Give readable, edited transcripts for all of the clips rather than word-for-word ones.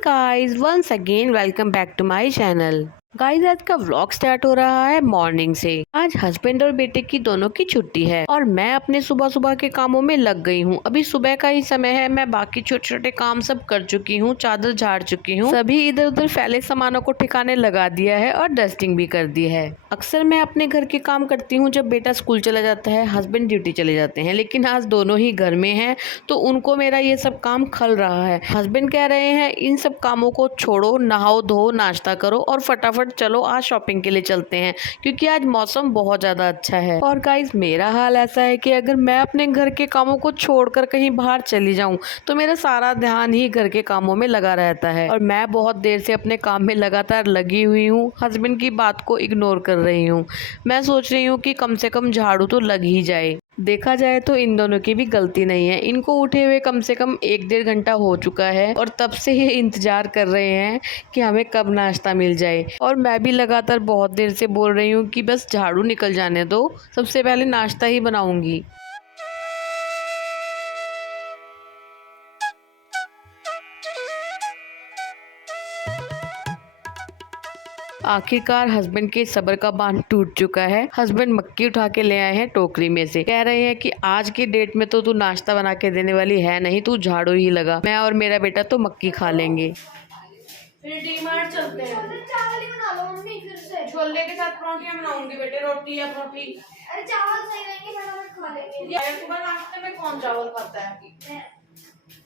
Guys, once again welcome back to my channel. Guys, आज का vlog start हो रहा है मॉर्निंग से। आज हस्बैंड और बेटे की दोनों की छुट्टी है और मैं अपने सुबह सुबह के कामों में लग गई हूँ। अभी सुबह का ही समय है। मैं बाकी छोटे छोटे काम सब कर चुकी हूँ, चादर झाड़ चुकी हूँ, सभी इधर उधर फैले सामानों को ठिकाने लगा दिया है और डस्टिंग भी कर दी है। अक्सर मैं अपने घर के काम करती हूँ जब बेटा स्कूल चला जाता है, हस्बैंड ड्यूटी चले जाते हैं, लेकिन आज दोनों ही घर में हैं तो उनको मेरा ये सब काम खल रहा है। हस्बैंड कह रहे हैं इन सब कामों को छोड़ो, नहाओ धो नाश्ता करो और फटाफट चलो आज शॉपिंग के लिए चलते हैं, क्योंकि आज मौसम बहुत ज्यादा अच्छा है। और गाइस, मेरा हाल ऐसा है कि अगर मैं अपने घर के कामों को छोड़कर कहीं बाहर चली जाऊं तो मेरा सारा ध्यान ही घर के कामों में लगा रहता है और मैं बहुत देर से अपने काम में लगातार लगी हुई हूँ। हस्बैंड की बात को इग्नोर कर रही हूँ। मैं सोच रही हूँ कि कम से कम झाड़ू तो लग ही जाए। देखा जाए तो इन दोनों की भी गलती नहीं है। इनको उठे हुए कम से कम 1-1.5 घंटा हो चुका है और तब से ये इंतजार कर रहे हैं कि हमें कब नाश्ता मिल जाए। और मैं भी लगातार बहुत देर से बोल रही हूँ कि बस झाड़ू निकल जाने दो, सबसे पहले नाश्ता ही बनाऊंगी। आखिरकार हस्बैंड के सब्र का बांध टूट चुका है। हस्बैंड मक्की उठा के ले आए हैं टोकरी में से। कह रहे हैं कि आज की डेट में तो तू नाश्ता बना के देने वाली है नहीं, तू झाड़ू ही लगा। मैं और मेरा बेटा तो मक्की खा लेंगे। फिर डीमार्ट चलते हैं। चावल ही बना लो मम्मी, फिर से छोले के साथ परोठियां बनाऊंगी बेटे, रोटी या परोठी। अरे चावल सही रहेंगे, फटाफट खा लेंगे। यार सुबह नाश्ते में कौन चावल खाता है?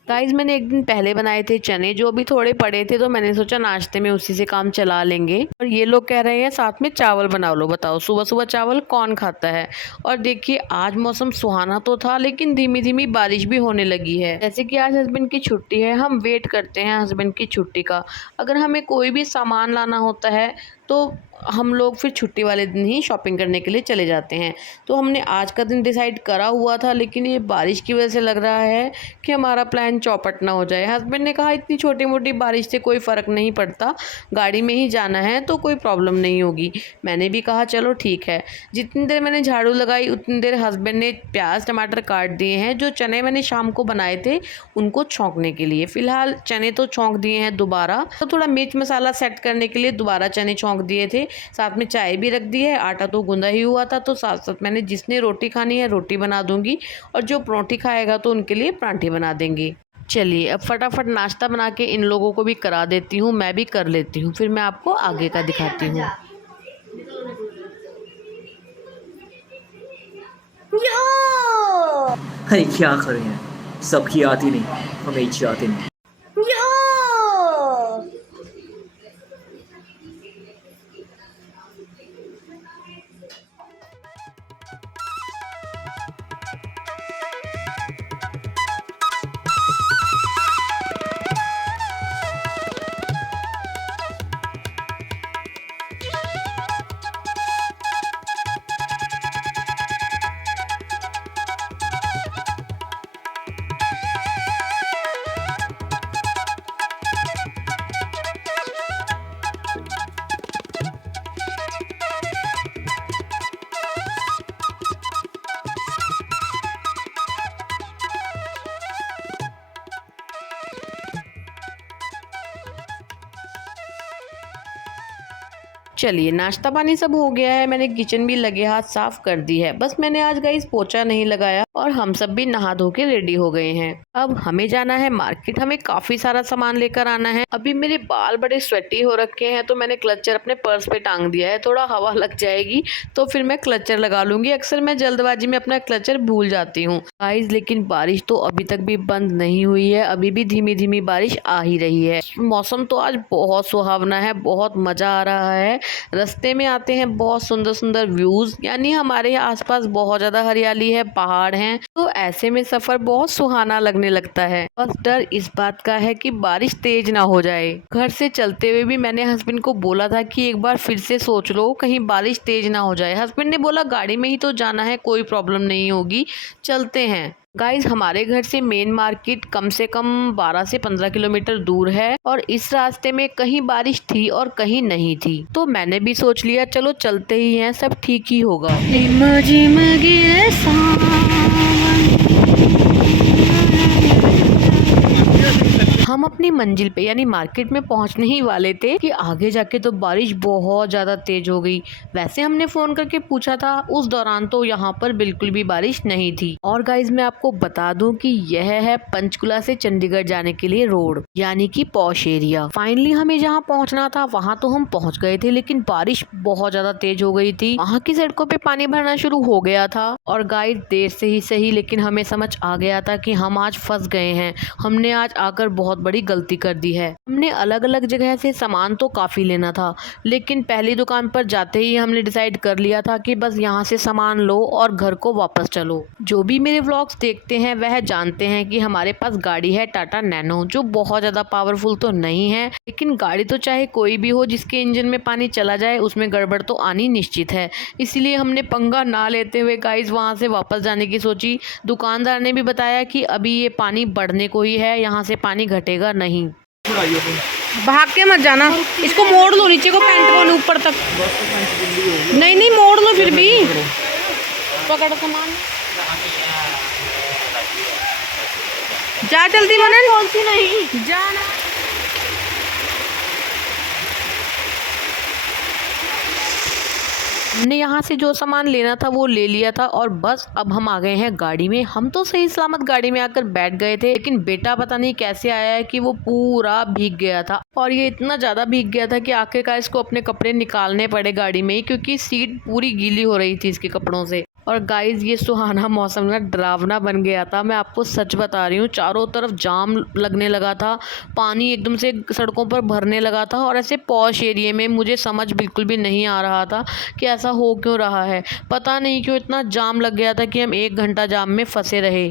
गाइस, मैंने एक दिन पहले बनाए थे चने, जो अभी थोड़े पड़े थे तो मैंने सोचा नाश्ते में उसी से काम चला लेंगे। और ये लोग कह रहे हैं साथ में चावल बना लो। बताओ सुबह सुबह चावल कौन खाता है। और देखिए, आज मौसम सुहाना तो था लेकिन धीमी धीमी बारिश भी होने लगी है। जैसे कि आज हस्बैंड की छुट्टी है, हम वेट करते हैं हस्बैंड की छुट्टी का। अगर हमें कोई भी सामान लाना होता है तो हम लोग फिर छुट्टी वाले दिन ही शॉपिंग करने के लिए चले जाते हैं। तो हमने आज का दिन डिसाइड करा हुआ था, लेकिन ये बारिश की वजह से लग रहा है कि हमारा प्लान चौपट ना हो जाए। हस्बैंड ने कहा इतनी छोटी मोटी बारिश से कोई फ़र्क नहीं पड़ता, गाड़ी में ही जाना है तो कोई प्रॉब्लम नहीं होगी। मैंने भी कहा चलो ठीक है। जितनी देर मैंने झाड़ू लगाई उतनी देर हस्बैंड ने प्याज टमाटर काट दिए हैं। जो चने मैंने शाम को बनाए थे उनको छौंकने के लिए, फ़िलहाल चने तो छौंक दिए हैं दोबारा। तो थोड़ा मिर्च मसाला सेट करने के लिए दोबारा चने छौंक दिए थे। साथ में चाय भी रख दी है। आटा तो गूंदा ही हुआ था, तो साथ साथ मैंने जिसने रोटी खानी है रोटी बना दूंगी और जो परोठी खाएगा तो उनके लिए पराठे बना देंगे। चलिए अब फटाफट नाश्ता बना के इन लोगों को भी करा देती हूँ, मैं भी कर लेती हूँ, फिर मैं आपको आगे का दिखाती हूँ। अरे क्या करें यार, सबकी आती नहीं, हमें चाहते नहीं। चलिए नाश्ता पानी सब हो गया है। मैंने किचन भी लगे हाथ साफ कर दी है। बस मैंने आज गाइस पोछा नहीं लगाया और हम सब भी नहा धो के रेडी हो गए हैं। अब हमें जाना है मार्केट। हमें काफी सारा सामान लेकर आना है। अभी मेरे बाल बड़े स्वेटी हो रखे हैं तो मैंने क्लचर अपने पर्स पे टांग दिया है। थोड़ा हवा लग जाएगी तो फिर मैं क्लचर लगा लूंगी। अक्सर मैं जल्दबाजी में अपना क्लचर भूल जाती हूँ गाइस। लेकिन बारिश तो अभी तक भी बंद नहीं हुई है, अभी भी धीमी धीमी बारिश आ ही रही है। मौसम तो आज बहुत सुहावना है, बहुत मजा आ रहा है। रास्ते में आते हैं बहुत सुंदर सुंदर व्यूज, यानी हमारे यहाँ आसपास बहुत ज्यादा हरियाली है, पहाड़ हैं, तो ऐसे में सफर बहुत सुहाना लगने लगता है। बस डर इस बात का है कि बारिश तेज ना हो जाए। घर से चलते हुए भी मैंने हस्बैंड को बोला था कि एक बार फिर से सोच लो कहीं बारिश तेज ना हो जाए। हस्बैंड ने बोला गाड़ी में ही तो जाना है, कोई प्रॉब्लम नहीं होगी, चलते हैं। गाइज, हमारे घर से मेन मार्केट कम से कम 12 से 15 किलोमीटर दूर है और इस रास्ते में कहीं बारिश थी और कहीं नहीं थी, तो मैंने भी सोच लिया चलो चलते ही हैं, सब ठीक ही होगा। हम अपनी मंजिल पे यानी मार्केट में पहुंचने ही वाले थे कि आगे जाके तो बारिश बहुत ज़्यादा तेज हो गई। वैसे हमने फ़ोन करके पूछा था, उस दौरान तो यहाँ पर बिल्कुल भी बारिश नहीं थी। और गाइज मैं आपको बता दूं कि यह है पंचकुला से चंडीगढ़ जाने के लिए रोड, यानी कि पॉश एरिया। फाइनली हमें जहाँ पहुँचना था वहाँ तो हम पहुँच गए थे, लेकिन बारिश बहुत ज़्यादा तेज हो गई थी। वहाँ की सड़कों पे पानी भरना शुरू हो गया था। और गाइज देर से ही सही, लेकिन हमें समझ आ गया था कि हम आज फंस गए हैं। हमने आज आकर बहुत बड़ी गलती कर दी है। हमने अलग अलग जगह से सामान तो काफी लेना था, लेकिन पहली दुकान पर जाते ही हमने डिसाइड कर लिया था कि बस यहाँ से सामान लो और घर को वापस चलो। जो भी मेरे व्लॉग्स देखते हैं वह जानते हैं कि हमारे पास गाड़ी है टाटा नैनो, जो बहुत ज्यादा पावरफुल तो नहीं है, लेकिन गाड़ी तो चाहे कोई भी हो, जिसके इंजन में पानी चला जाए उसमें गड़बड़ तो आनी निश्चित है। इसलिए हमने पंगा ना लेते हुए गाइस वहाँ से वापस जाने की सोची। दुकानदार ने भी बताया कि अभी ये पानी बढ़ने को ही है, यहाँ से पानी घटेगा नहीं। भाग के मत जाना, इसको मोड़ लो नीचे को, पैंट को ऊपर तक। नहीं नहीं मोड़ लो, फिर भी पकड़ सामान। जा जल्दी मनन, कौन सी नहीं जाना। हमने यहाँ से जो सामान लेना था वो ले लिया था और बस अब हम आ गए हैं गाड़ी में। हम तो सही सलामत गाड़ी में आकर बैठ गए थे, लेकिन बेटा पता नहीं कैसे आया है कि वो पूरा भीग गया था। और ये इतना ज़्यादा भीग गया था कि आखिरकार इसको अपने कपड़े निकालने पड़े गाड़ी में ही, क्योंकि सीट पूरी गीली हो रही थी इसके कपड़ों से। और गाइस ये सुहाना मौसम ना डरावना बन गया था। मैं आपको सच बता रही हूँ, चारों तरफ जाम लगने लगा था, पानी एकदम से सड़कों पर भरने लगा था। और ऐसे पॉश एरिया में मुझे समझ बिल्कुल भी नहीं आ रहा था कि ऐसा हो क्यों रहा है। पता नहीं क्यों इतना जाम लग गया था कि हम 1 घंटा जाम में फंसे रहे।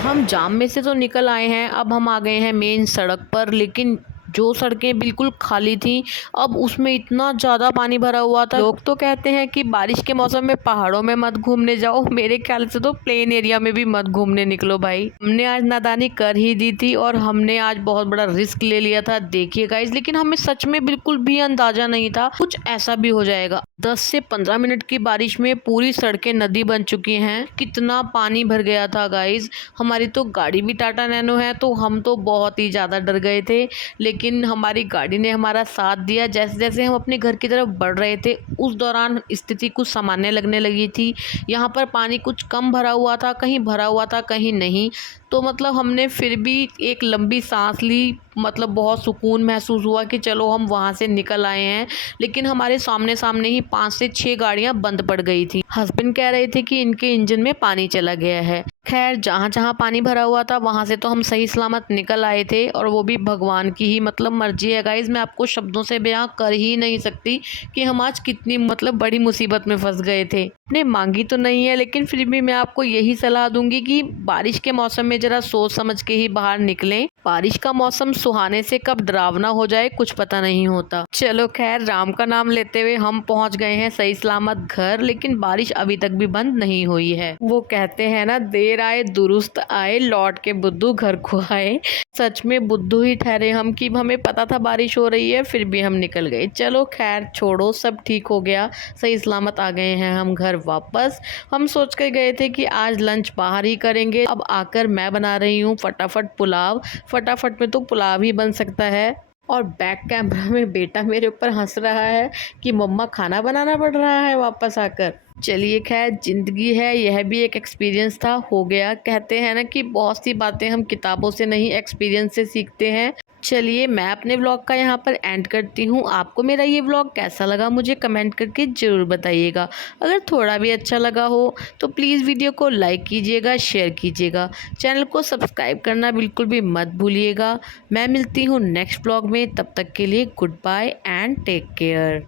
हम जाम में से तो निकल आए हैं, अब हम आ गए हैं मेन सड़क पर, लेकिन जो सड़कें बिल्कुल खाली थी अब उसमें इतना ज़्यादा पानी भरा हुआ था। लोग तो कहते हैं कि बारिश के मौसम में पहाड़ों में मत घूमने जाओ, मेरे ख्याल से तो प्लेन एरिया में भी मत घूमने निकलो भाई। हमने आज नादानी कर ही दी थी और हमने आज बहुत बड़ा रिस्क ले लिया था, देखिए गाइस। लेकिन हमें सच में बिल्कुल भी अंदाजा नहीं था कुछ ऐसा भी हो जाएगा। 10 से 15 मिनट की बारिश में पूरी सड़कें नदी बन चुकी हैं। कितना पानी भर गया था गाइस। हमारी तो गाड़ी भी टाटा नैनो है, तो हम तो बहुत ही ज़्यादा डर गए थे, लेकिन हमारी गाड़ी ने हमारा साथ दिया। जैसे जैसे हम अपने घर की तरफ बढ़ रहे थे उस दौरान स्थिति कुछ सामान्य लगने लगी थी। यहाँ पर पानी कुछ कम भरा हुआ था, कहीं भरा हुआ था कहीं नहीं। तो मतलब हमने फिर भी एक लंबी सांस ली, मतलब बहुत सुकून महसूस हुआ कि चलो हम वहाँ से निकल आए हैं। लेकिन हमारे सामने सामने ही 5 से 6 गाड़ियाँ बंद पड़ गई थी। हस्बैंड कह रहे थे कि इनके इंजन में पानी चला गया है। खैर जहाँ जहाँ पानी भरा हुआ था वहाँ से तो हम सही सलामत निकल आए थे, और वो भी भगवान की ही मतलब मर्जी है गाइज। मैं आपको शब्दों से बयां कर ही नहीं सकती कि हम आज कितनी मतलब बड़ी मुसीबत में फंस गए थे। ने मांगी तो नहीं है, लेकिन फिर भी मैं आपको यही सलाह दूंगी कि बारिश के मौसम में जरा सोच समझ के ही बाहर निकलें। बारिश का मौसम सुहाने से कब डरावना हो जाए कुछ पता नहीं होता। चलो खैर, राम का नाम लेते हुए हम पहुंच गए हैं सही सलामत घर, लेकिन बारिश अभी तक भी बंद नहीं हुई है। वो कहते हैं ना, देर आए दुरुस्त आए, लौट के बुद्धू घर को आए। सच में बुद्धू ही ठहरे हम कि हमें पता था बारिश हो रही है, फिर भी हम निकल गए। चलो खैर छोड़ो, सब ठीक हो गया, सही सलामत आ गए हैं हम घर वापस। हम सोच के गए थे कि आज लंच बाहर ही करेंगे। अब आकर मैं बना रही हूँ फटाफट पुलाव। फटाफट में तो पुलाव ही बन सकता है। और बैक कैमरा में बेटा मेरे ऊपर हंस रहा है कि मम्मा खाना बनाना पड़ रहा है वापस आकर। चलिए खैर, जिंदगी है, यह भी एक एक्सपीरियंस था, हो गया। कहते हैं ना कि बहुत सी बातें हम किताबों से नहीं एक्सपीरियंस से सीखते हैं। चलिए मैं अपने व्लॉग का यहाँ पर एंड करती हूँ। आपको मेरा ये व्लॉग कैसा लगा मुझे कमेंट करके ज़रूर बताइएगा। अगर थोड़ा भी अच्छा लगा हो तो प्लीज़ वीडियो को लाइक कीजिएगा, शेयर कीजिएगा, चैनल को सब्सक्राइब करना बिल्कुल भी मत भूलिएगा। मैं मिलती हूँ नेक्स्ट व्लॉग में, तब तक के लिए goodbye and take care.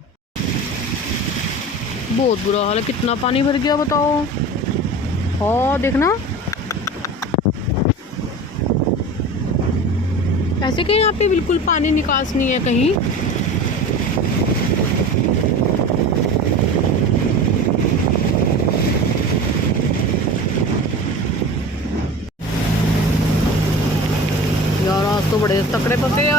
बहुत बुरा हाल है, कितना पानी भर गया बताओ। हाँ देखना, ऐसे कि यहाँ पे बिल्कुल पानी निकास नहीं है कहीं। यार आज तो बड़े तकड़े फंसे यार।